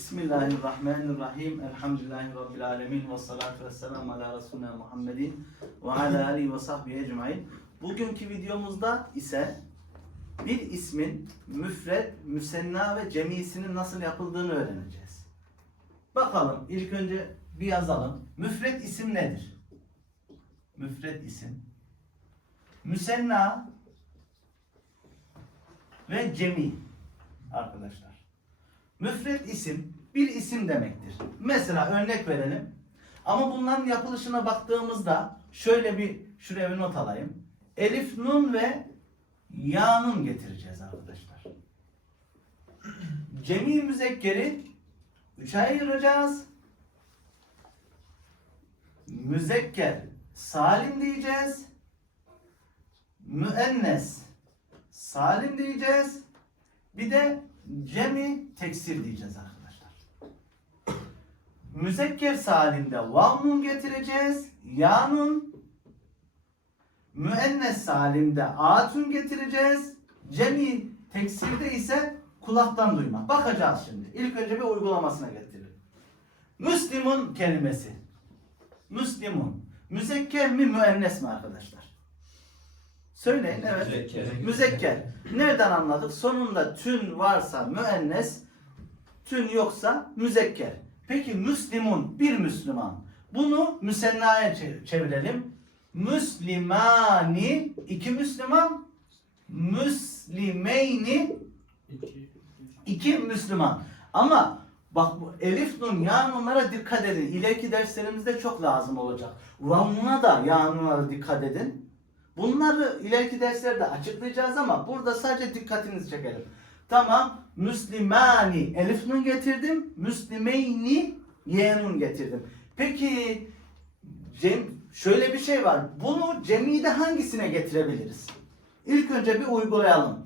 Bismillahirrahmanirrahim. Elhamdülillahi Rabbil alemin. Ve salatu ve selamu ala Resulüne Muhammedin ve ala alihi ve sahbihi ecmain. Bugünkü videomuzda ise bir ismin müfred, müsenna ve cemisinin nasıl yapıldığını öğreneceğiz. Bakalım ilk önce bir yazalım. Müfred isim nedir? Müfred isim. Müsenna ve cemi arkadaşlar. Müfred isim bir isim demektir. Mesela örnek verelim. Ama bunların yapılışına baktığımızda şöyle bir şuraya bir not alayım. Elif, nun ve ya nun getireceğiz arkadaşlar. Cemi müzekkeri üçe ayıracağız. Müzekker salim diyeceğiz. Müennes salim diyeceğiz. Bir de cemi teksir diyeceğiz arkadaşlar. Müzekker salimde vav nun getireceğiz. Ya nun. Müennes salimde atun getireceğiz. Cemi teksirde ise kulaktan duyma. Bakacağız şimdi. İlk önce bir uygulamasına getirelim. Müslimun kelimesi. Müslimun. Müzekker mi müennes mi arkadaşlar? Söyleyin evet. Müzekker. Müzekker. Nereden anladık? Sonunda tün varsa müennes, tün yoksa müzekker. Peki Müslimun bir Müslüman. Bunu müsennaya çe- çevirelim. Müslimani iki Müslüman. Müslimeyni iki Müslüman. Ama bak bu elif nun ya nunlara dikkat edin. İleriki derslerimizde çok lazım olacak. Vamuna da ya nunlara dikkat edin. Bunları ileriki derslerde açıklayacağız ama burada sadece dikkatinizi çekelim. Tamam. Müslimani elif nun getirdim. Müslimeyni ye nun getirdim. Peki cem, şöyle bir şey var. Bunu cemide hangisine getirebiliriz? İlk önce bir uygulayalım.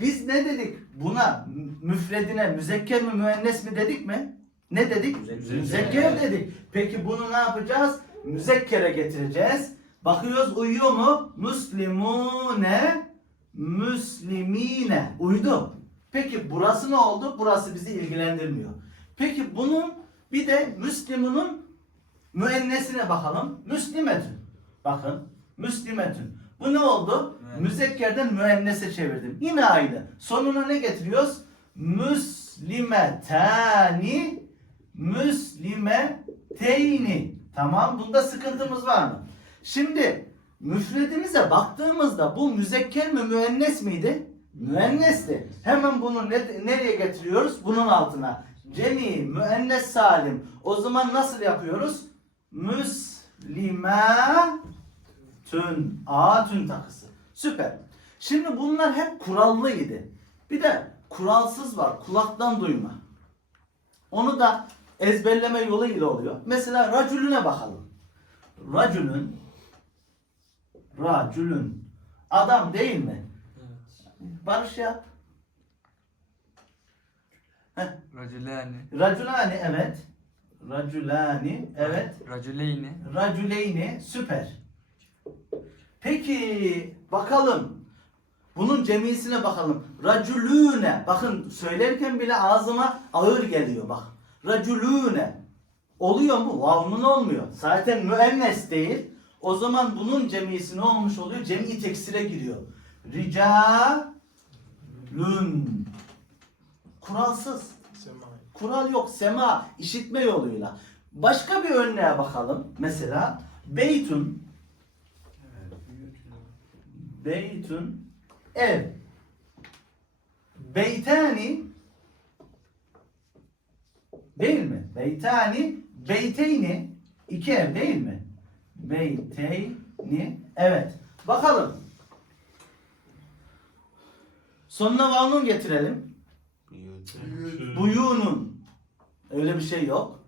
Biz ne dedik? Buna mü- müfredine müzekker mi müennes mi dedik mi? Ne dedik? Müzekker. Müzekker dedik. Peki bunu ne yapacağız? Müzekkere getireceğiz. Bakıyoruz uyuyor mu? Müslimune, müslimine. Uydu. Peki burası ne oldu? Burası bizi ilgilendirmiyor. Peki bunun bir de Müslümunun müennesine bakalım. Müslimetün. Bakın. Müslimetün. Bu ne oldu? Evet. Müzekkerden müennese çevirdim. Yine aynı. Sonuna ne getiriyoruz? Müslimetani Müslimeteyni. Tamam. Bunda sıkıntımız var mı? Şimdi müfredimize baktığımızda bu müzekker mi müennes miydi? Müennesti. Hemen bunu ne- nereye getiriyoruz? Bunun altına. Cemi, müennes salim. O zaman nasıl yapıyoruz? Müslimetün. Atün takısı. Süper. Şimdi bunlar hep kurallıydı. Bir de kuralsız var. Kulaktan duyma. Onu da ezberleme yoluyla oluyor. Mesela racülüne bakalım. Racülün Racülün adam değil mi? Barış yap. Raculani. Racülani evet. Racülani evet. Raculeyni. Racüleyni süper. Peki bakalım. Bunun cemisine bakalım. Racülüne. Bakın söylerken bile ağzıma ağır geliyor bak. Racülüne. Oluyor mu? Vavnun olmuyor. Zaten müennes değil. O zaman bunun cemisi ne olmuş oluyor? Cemi teksile giriyor. Ricalün. Kuralsız. Kural yok. Sema işitme yoluyla. Başka bir örneğe bakalım. Mesela beytun beytun ev beytani değil mi? Beytani beyteyni iki ev değil mi? Beyteyni evet. Bakalım. Sonuna vavnun getirelim. Buyunun. Öyle bir şey yok.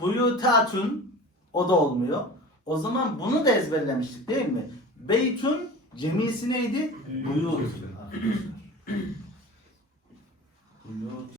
Buyutatun. O da olmuyor. O zaman bunu da ezberlemiştik değil mi? Beytun cemisi neydi? Buyut.